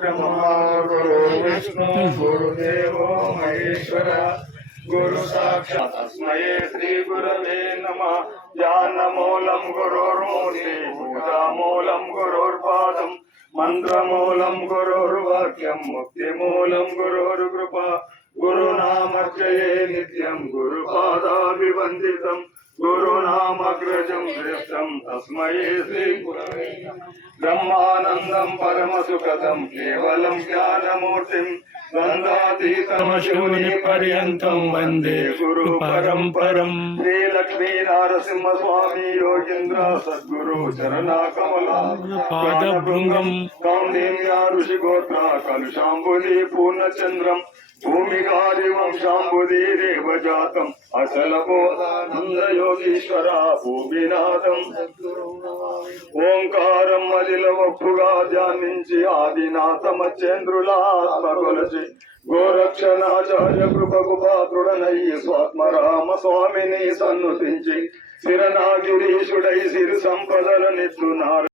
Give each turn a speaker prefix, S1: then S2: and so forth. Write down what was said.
S1: ब्रह्मा गुरु विष्णु गुरुदेवो महेश्वर गुरु साक्षात् तस्मै श्री गुरवे नमः ध्यानमूलं गुरोर्मूर्ति पूजामूलं गुरोर्पादम् मन्त्रमूलं गुरोर्वाक्यं मुक्तिमूलं गुरोर्कृपा गुरुनामर्चये नित्यं गुरुपादाभिवन्दितम् गुरुनामग्रजं श्रेष्ठं तस्मै श्रीगुरवे नमः ब्रह्मानन्दं परमसुखदं केवलं ज्ञानमूर्तिं శ్రీతమ శివుని పర్యంతం వందే గురు పరంపరం శ్రీ లక్ష్మీ నారసింహ
S2: స్వామి
S1: యోగేంద్ర సద్గురు చరణా కమల పాదభృంగం. కౌండిన్యా ఋషి గోత్ర కలుషాంబులి పూర్ణచంద్రం భూమికారివంశాంబుధీరేవ జాతం అసల బోధానందయోగీశ్వర భూమినాథం. ఓంకారం అలిల ఒప్పుగా ధ్యానించి ఆదినాథమచేంద్రుల ఆత్మ గోరక్షణాచార్య కృపకు పాత్రుడనయ్యి స్వాత్మరామ స్వామిని సన్నుతించి శిరనాగిరీషుడై సిరి సంపదల నిత్తున్నారు